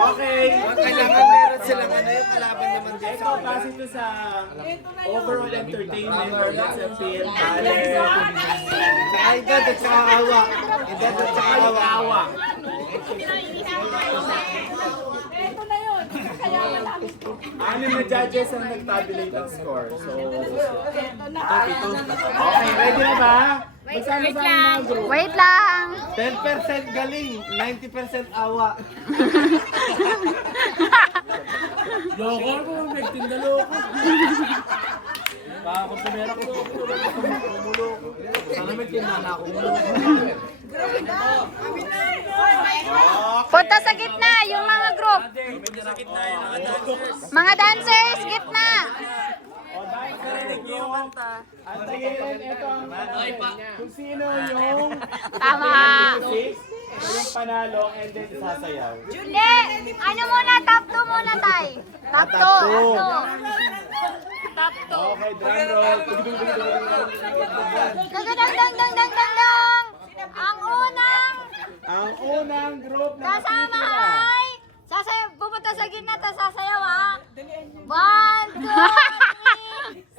Okay. Kailangan meron silang ano yung kalaban naman dito. Ito, pass ito sa overall entertainment or let's appeal, talent. Ay, edad at saka awa. Edad at saka awa. Awa. Ito na yun. Kaya malapit ko. Anim na judges ang nag-tabulate ang score. So, Ito na. okay, ready na ba? Magsama-sama mga group. Wait lang. 10% galing, 90% awa. Loko ako, magtinda loko. Baka kung pumera ko, kumuloko. Sana may tinana ako. Punta sa gitna, yung mga group. Mga dancers, gitna. O dahil narinig niyo yung antayin, ito ang kung sino yung Tama. yung panalo and then sasayaw. Hindi. Ano muna, top 2 muna, tay. Top 2. Top 2. Okay, drum roll. Dang. Ang Ang unang group na kasama natitira. ay pupunta sa gitna, tapos sasayaw, ha? 1, 2, 3.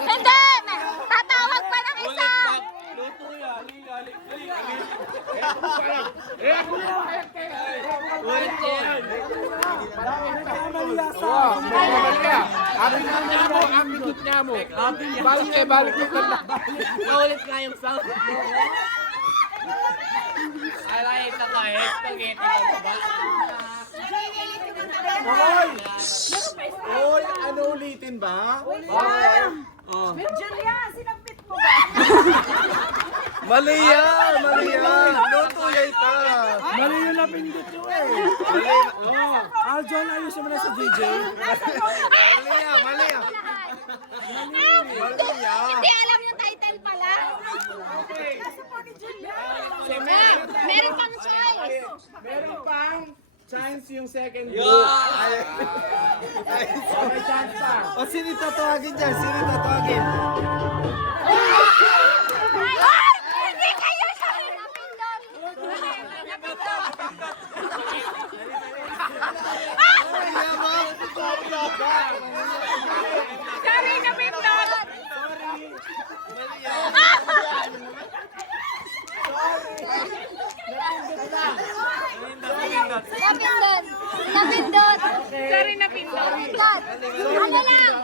Hindi! Tatawag pa ng isa! Naulit nga yung sound. Oy, ano ulitin ba? Julia, sinampit mo ba? Mali yan, mali yan. Luto yan ita. Mali yung napindot nyo eh. Aljon, ayusin mo na sa DJ. Mali yan, mali yan. Hindi alam yung title pala. Meron pang choice. Meron pang chance yung second group. May chance pa. O, sino tatawagin dyan? Sino tatawagin? Ay! Hindi kayo siya! Sorry, napindot! Napindot! Sorry, napindot! Ano lang?